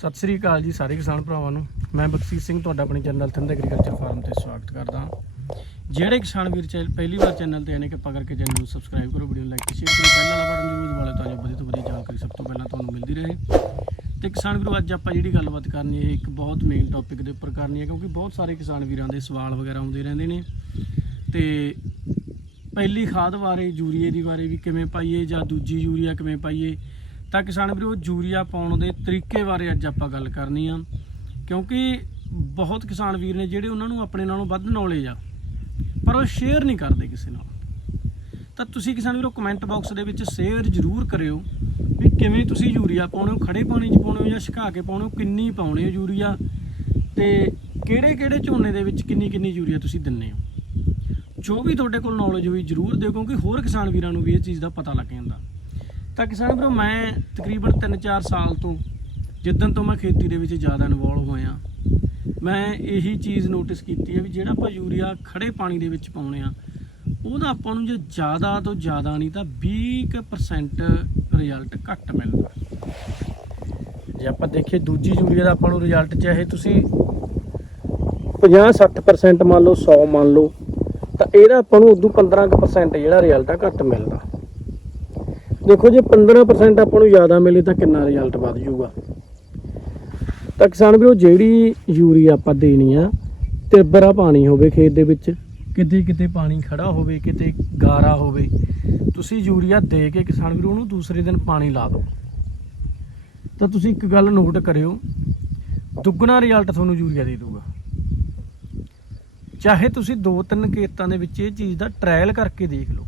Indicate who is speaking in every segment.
Speaker 1: ਸਤਿ ਸ੍ਰੀ ਅਕਾਲ ਜੀ ਸਾਰੇ ਕਿਸਾਨ ਭਰਾਵਾਂ ਨੂੰ। ਮੈਂ ਬਖਸ਼ੀਸ਼ ਸਿੰਘ, ਤੁਹਾਡਾ ਆਪਣੇ ਚੈਨਲ ਥਿੰਦ ਐਗਰੀਕਲਚਰ ਫਾਰਮ ਤੇ ਸਵਾਗਤ ਕਰਦਾ ਹਾਂ। ਜਿਹੜੇ ਕਿਸਾਨ ਵੀਰ ਚੈਨਲ ਪਹਿਲੀ ਵਾਰ ਚੈਨਲ ਤੇ ਆਏ ਨੇ, ਕਿਰਪਾ ਕਰਕੇ ਚੈਨਲ ਨੂੰ ਸਬਸਕ੍ਰਾਈਬ ਕਰੋ ਵੀਡੀਓ ਲਾਈਕ ਸ਼ੇਅਰ ਕਰੋ। ਬੈਲ ਵਾਲਾ ਬਟਨ ਜ਼ਰੂਰ ਦਬਾਓ ਤਾਂ ਜੋ ਵਧੀਆ ਤੋਂ ਵਧੀਆ ਜਾਣਕਾਰੀ ਸਭ ਤੋਂ ਪਹਿਲਾਂ ਤੁਹਾਨੂੰ ਮਿਲਦੀ ਰਹੇ। ਤੇ ਕਿਸਾਨ ਵੀਰੋ, ਅੱਜ ਆਪਾਂ ਜਿਹੜੀ ਗੱਲਬਾਤ ਕਰਨੀ ਹੈ ਇੱਕ ਬਹੁਤ ਮੇਨ ਟੌਪਿਕ ਦੇ ਉੱਪਰ ਕਰਨੀ ਹੈ, ਕਿਉਂਕਿ ਬਹੁਤ ਸਾਰੇ ਕਿਸਾਨ ਵੀਰਾਂ ਦੇ ਸਵਾਲ ਵਗੈਰਾ ਆਉਂਦੇ ਰਹਿੰਦੇ ਨੇ। ਤੇ ਪਹਿਲੀ ਖਾਦ ਬਾਰੇ, ਯੂਰੀਏ ਦੀ ਬਾਰੇ ਵੀ ਕਿਵੇਂ ਪਾਈਏ ਜਾਂ ਦੂਜੀ ਯੂਰੀਆ ਕਿਵੇਂ ਪਾਈਏ ਤਾਂ ਕਿਸਾਨ ਵੀਰੋ, ਯੂਰੀਆ ਪਾਉਣ ਦੇ ਤਰੀਕੇ ਬਾਰੇ ਅੱਜ ਆਪਾਂ ਗੱਲ ਕਰਨੀ ਆ। ਕਿਉਂਕਿ ਬਹੁਤ ਕਿਸਾਨ ਵੀਰ ਨੇ ਜਿਹੜੇ ਉਹਨਾਂ ਨੂੰ ਆਪਣੇ ਨਾਲੋਂ ਵੱਧ ਨੌਲੇਜ ਆ, ਪਰ ਉਹ ਸ਼ੇਅਰ ਨਹੀਂ ਕਰਦੇ ਕਿਸੇ ਨਾਲ। ਤਾਂ ਤੁਸੀਂ ਕਿਸਾਨ ਵੀਰੋ ਕਮੈਂਟ ਬਾਕਸ ਦੇ ਵਿੱਚ ਸ਼ੇਅਰ ਜ਼ਰੂਰ ਕਰਿਓ ਵੀ ਕਿਵੇਂ ਤੁਸੀਂ ਯੂਰੀਆ ਪਾਉਣੇ ਹੋ ਖੜੇ ਪਾਣੀ 'ਚ ਪਾਉਣੇ ਹੋ ਜਾਂ ਛਕਾ ਕੇ ਪਾਉਣੇ ਹੋ, ਕਿੰਨੀ ਪਾਉਣੇ ਹੋ ਯੂਰੀਆ ਤੇ ਕਿਹੜੇ ਕਿਹੜੇ ਝੋਨੇ ਦੇ ਵਿੱਚ ਕਿੰਨੀ ਕਿੰਨੀ ਯੂਰੀਆ ਤੁਸੀਂ ਦਿੰਨੇ ਹੋ। ਜੋ ਵੀ ਤੁਹਾਡੇ ਕੋਲ ਨੌਲੇਜ ਹੋਈ ਜਰੂਰ ਦਿਓ, ਕਿਉਂਕਿ ਹੋਰ ਕਿਸਾਨ ਵੀਰਾਂ ਨੂੰ ਵੀ ਇਹ ਚੀਜ਼ ਦਾ ਪਤਾ ਲੱਗ ਜਾਂਦਾ। ਤਾਂ ਕਿਸਾਨ ਵੀਰੋ, ਮੈਂ ਤਕਰੀਬਨ 3-4 ਸਾਲ ਤੋਂ ਜਿੱਦਣ ਤੋਂ ਮੈਂ ਖੇਤੀ ਦੇ ਵਿੱਚ ਜ਼ਿਆਦਾ ਇਨਵੋਲਵ ਹੋਇਆ, ਮੈਂ ਇਹੀ ਚੀਜ਼ ਨੋਟਿਸ ਕੀਤੀ ਹੈ ਵੀ ਜਿਹੜਾ ਆਪਾਂ ਯੂਰੀਆ ਖੜੇ ਪਾਣੀ ਦੇ ਵਿੱਚ ਪਾਉਣੇ ਆ ਉਹਦਾ ਆਪਾਂ ਨੂੰ ਜੇ ਜ਼ਿਆਦਾ ਤੋਂ ਜ਼ਿਆਦਾ ਨਹੀਂ ਤਾਂ 20% ਰਿਜ਼ਲਟ ਘੱਟ ਮਿਲਦਾ। ਜੇ ਆਪਾਂ ਦੇਖੀਏ ਦੂਜੀ ਯੂਰੀਆ ਦਾ ਆਪਾਂ ਨੂੰ ਰਿਜ਼ਲਟ ਚਾਹੇ ਤੁਸੀਂ 50-60% ਮੰਨ ਲਓ 100 ਮੰਨ ਲਓ, ਤਾਂ ਇਹਦਾ ਆਪਾਂ ਨੂੰ ਉਦੋਂ 15% ਜਿਹੜਾ ਰਿਜ਼ਲਟ ਆ ਘੱਟ ਮਿਲਦਾ। ਦੇਖੋ ਜੇ 15% ਆਪਾਂ ਨੂੰ ਜ਼ਿਆਦਾ ਮਿਲੇ ਤਾਂ ਕਿੰਨਾ ਰਿਜ਼ਲਟ ਵੱਧ ਜਾਊਗਾ। ਤਾਂ ਕਿਸਾਨ ਵੀਰੋ, ਜਿਹੜੀ ਯੂਰੀਆ ਆਪਾਂ ਦੇਣੀ ਆ, ਤਿਰਬਰਾ ਪਾਣੀ ਹੋਵੇ ਖੇਤ ਦੇ ਵਿੱਚ ਕਿਤੇ ਕਿਤੇ ਪਾਣੀ ਖੜਾ ਹੋਵੇ, ਕਿਤੇ ਗਾਰਾ ਹੋਵੇ, ਤੁਸੀਂ ਯੂਰੀਆ ਦੇ ਕੇ ਕਿਸਾਨ ਵੀਰੋ ਉਹਨੂੰ ਦੂਸਰੇ ਦਿਨ ਪਾਣੀ ਲਾ ਦਿਓ। ਤਾਂ ਤੁਸੀਂ ਇੱਕ ਗੱਲ ਨੋਟ ਕਰਿਓ, ਦੁੱਗਣਾ ਰਿਜ਼ਲਟ ਤੁਹਾਨੂੰ ਯੂਰੀਆ ਦੇ ਦੂਗਾ ਚਾਹੇ ਤੁਸੀਂ ਦੋ ਤਿੰਨ ਖੇਤਾਂ ਦੇ ਵਿੱਚ ਇਹ ਚੀਜ਼ ਦਾ ਟ੍ਰਾਇਲ ਕਰਕੇ ਦੇਖ ਲਓ।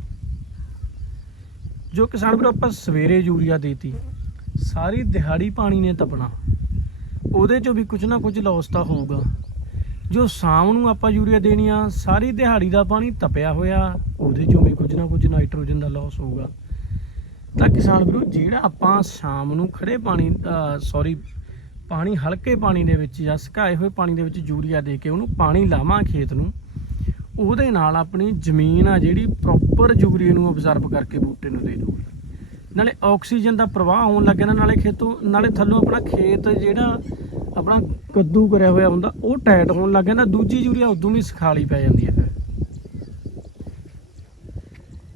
Speaker 1: ਜੋ ਕਿਸਾਨ ਵੀਰੋ ਆਪਾਂ ਸਵੇਰੇ ਯੂਰੀਆ ਦੇਤੀ, ਸਾਰੀ ਦਿਹਾੜੀ ਪਾਣੀ ਨੇ ਤਪਣਾ। ਉਹਦੇ ਚੋਂ ਵੀ ਕੁਝ ਨਾ ਕੁਝ ਲਾਸ ਤਾਂ ਹੋਊਗਾ। ਜੋ ਸ਼ਾਮ ਨੂੰ ਆਪਾਂ ਯੂਰੀਆ ਦੇਣੀ ਆ, ਸਾਰੀ ਦਿਹਾੜੀ ਦਾ ਪਾਣੀ ਤਪਿਆ ਹੋਇਆ, ਉਹਦੇ ਚੋਂ ਵੀ ਕੁਝ ਨਾ ਕੁਝ ਨਾਈਟ੍ਰੋਜਨ ਦਾ ਲਾਸ ਹੋਊਗਾ। ਤਾਂ ਕਿਸਾਨ ਵੀਰੋ, ਜਿਹੜਾ ਆਪਾਂ ਸ਼ਾਮ ਨੂੰ ਖੜੇ ਪਾਣੀ ਸੌਰੀ ਪਾਣੀ, ਹਲਕੇ ਪਾਣੀ ਦੇ ਵਿੱਚ ਜਾਂ ਸੁਕਾਏ ਹੋਏ ਪਾਣੀ ਦੇ ਵਿੱਚ ਯੂਰੀਆ ਦੇ ਕੇ ਉਹਨੂੰ ਪਾਣੀ ਲਾਵਾਂ ਖੇਤ ਨੂੰ ਉਹਦੇ ਨਾਲ ਆਪਣੀ ਜ਼ਮੀਨ ਆ ਜਿਹੜੀ ਪ੍ਰੋਪਰ ਯੂਰੀਆ ਨੂੰ ਅਬਜ਼ਰਵ ਕਰਕੇ ਬੂਟੇ ਨੂੰ ਦੇ ਦੂਗੀ ਨਾਲੇ ਆਕਸੀਜਨ ਦਾ ਪ੍ਰਵਾਹ ਹੋਣ ਲੱਗ ਜਾਂਦਾ, ਨਾਲੇ ਖੇਤੋਂ, ਨਾਲੇ ਥੱਲੋਂ ਆਪਣਾ ਖੇਤ ਜਿਹੜਾ ਆਪਣਾ ਕੱਦੂ ਕਰਿਆ ਹੋਇਆ ਹੁੰਦਾ, ਉਹ ਟਾਈਟ ਹੋਣ ਲੱਗ ਜਾਂਦਾ, ਦੂਜੀ ਯੂਰੀਆ ਉਦੋਂ ਵੀ ਸਖਾਲੀ ਪੈ ਜਾਂਦੀ ਹੈ।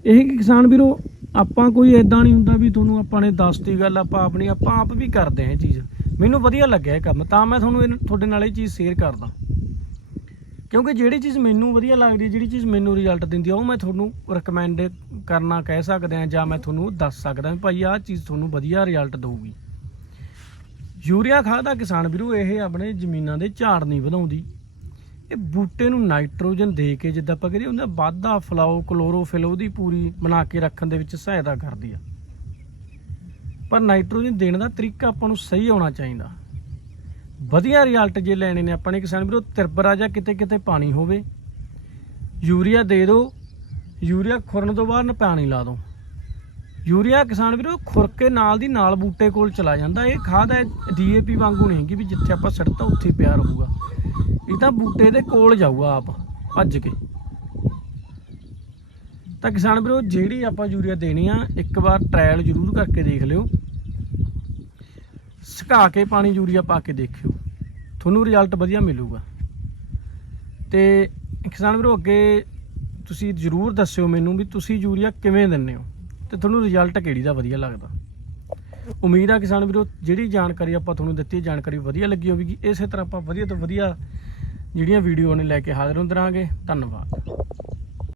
Speaker 1: ਇਹ ਕਿਸਾਨ ਵੀਰੋ, ਆਪਾਂ ਕੋਈ ਐਦਾਂ ਨਹੀਂ ਹੁੰਦਾ ਵੀ ਤੁਹਾਨੂੰ ਆਪਾਂ ਨੇ ਦੱਸਤੀ ਗੱਲ, ਆਪਾਂ ਆਪਣੀ, ਆਪਾਂ ਆਪ ਵੀ ਕਰਦੇ ਹਾਂ ਇਹ ਚੀਜ਼। ਮੈਨੂੰ ਵਧੀਆ ਲੱਗਿਆ ਇਹ ਕੰਮ, ਤਾਂ ਮੈਂ ਤੁਹਾਨੂੰ ਇਹ, ਤੁਹਾਡੇ ਨਾਲ ਇਹ ਚੀਜ਼ ਸ਼ੇਅਰ ਕਰਦਾ। ਕਿਉਂਕਿ ਜਿਹੜੀ ਚੀਜ਼ ਮੈਨੂੰ ਵਧੀਆ ਲੱਗਦੀ ਜਿਹੜੀ ਚੀਜ਼ ਮੈਨੂੰ ਰਿਜ਼ਲਟ ਦਿੰਦੀ ਆ, ਉਹ ਮੈਂ ਤੁਹਾਨੂੰ ਰეკਮੈਂਡ ਕਰਨਾ ਕਹਿ ਸਕਦਾ ਹਾਂ ਜਾਂ ਮੈਂ ਤੁਹਾਨੂੰ ਦੱਸ ਸਕਦਾ ਭਾਈ ਆਹ ਚੀਜ਼ ਤੁਹਾਨੂੰ ਵਧੀਆ ਰਿਜ਼ਲਟ ਦੇਊਗੀ। ਯੂਰੀਆ ਖਾਦ ਆ ਕਿਸਾਨ ਵੀਰੋ, ਇਹ ਆਪਣੇ ਜ਼ਮੀਨਾਂ ਦੇ ਝਾੜ ਨਹੀਂ ਵਧਾਉਂਦੀ। ਇਹ ਬੂਟੇ ਨੂੰ ਨਾਈਟ੍ਰੋਜਨ ਦੇ ਕੇ ਜਿੱਦਾਂ ਆਪਾਂ ਕਹਿੰਦੇ ਉਹਦਾ ਵਾਧਾ ਫਲਾਓ, ਕਲੋਰੋਫਿਲ ਉਹਦੀ ਪੂਰੀ ਬਣਾ ਕੇ ਰੱਖਣ ਦੇ ਵਿੱਚ ਸਹਾਇਤਾ ਕਰਦੀ ਆ। ਪਰ ਨਾਈਟ੍ਰੋਜਨ ਦੇਣ ਦਾ ਤਰੀਕਾ ਆਪਾਂ ਨੂੰ ਸਹੀ ਆਉਣਾ ਚਾਹੀਦਾ। ਵਧੀਆ ਰਿਜ਼ਲਟ ਜੇ ਲੈਣੇ ਨੇ ਆਪਾਂ ਨੇ ਕਿਸਾਨ ਵੀਰੋ ਤਿਰਬਰਾ ਜਾਂ ਕਿਤੇ ਕਿਤੇ ਪਾਣੀ ਹੋਵੇ। ਯੂਰੀਆ ਦੇ ਦਿਓ, ਯੂਰੀਆ ਖੁਰਨ ਤੋਂ ਬਾਅਦ ਪਾਣੀ ਲਾ ਦਿਓ। ਯੂਰੀਆ ਕਿਸਾਨ ਵੀਰੋ ਖੁਰ ਕੇ ਨਾਲ ਦੀ ਨਾਲ ਬੂਟੇ ਕੋਲ ਚਲਾ ਜਾਂਦਾ, ਇਹ ਖਾਦ ਹੈ ਡੀਏਪੀ ਵਾਂਗੂ ਨਹੀਂ ਹੈਗੀ ਵੀ ਜਿੱਥੇ ਆਪਾਂ ਸੜਤਾ ਉੱਥੇ ਪਿਆ ਰਹੂਗਾ। ਇਹ ਤਾਂ ਬੂਟੇ ਦੇ ਕੋਲ ਜਾਊਗਾ ਆਪ, ਭੱਜ ਕੇ। ਤਾਂ ਕਿਸਾਨ ਵੀਰੋ, ਜਿਹੜੀ ਆਪਾਂ ਯੂਰੀਆ ਦੇਣੀ ਆ, ਇੱਕ ਵਾਰ ਟ੍ਰਾਇਲ ਜ਼ਰੂਰ ਕਰਕੇ ਦੇਖ ਲਿਓ। ਸੁਕਾ ਕੇ ਪਾਣੀ ਯੂਰੀਆ ਪਾ ਕੇ ਦੇਖਿਓ। ਤੁਹਾਨੂੰ ਰਿਜ਼ਲਟ ਵਧੀਆ ਮਿਲੂਗਾ। ਤੇ ਕਿਸਾਨ ਵੀਰੋ, ਅੱਗੇ ਤੁਸੀਂ ਜ਼ਰੂਰ ਦੱਸਿਓ ਮੈਨੂੰ ਵੀ ਤੁਸੀਂ ਯੂਰੀਆ ਕਿਵੇਂ ਦਿੰਦੇ ਹੋ। ਤੇ ਤੁਹਾਨੂੰ ਰਿਜ਼ਲਟ ਕਿਹੜੀ ਦਾ ਵਧੀਆ ਲੱਗਦਾ। ਉਮੀਦ ਆ ਕਿਸਾਨ ਵੀਰੋ, ਜਿਹੜੀ ਜਾਣਕਾਰੀ ਆਪਾਂ ਤੁਹਾਨੂੰ ਦਿੱਤੀ, ਜਾਣਕਾਰੀ ਵਧੀਆ ਲੱਗੀ ਹੋਵੇਗੀ। ਇਸੇ ਤਰ੍ਹਾਂ ਆਪਾਂ ਵਧੀਆ ਤੋਂ ਵਧੀਆ ਜਿਹੜੀਆਂ ਵੀਡੀਓ ਨੇ ਲੈ ਕੇ ਹਾਜ਼ਰ ਹੁੰਦੇ ਰਹਾਂਗੇ। ਧੰਨਵਾਦ।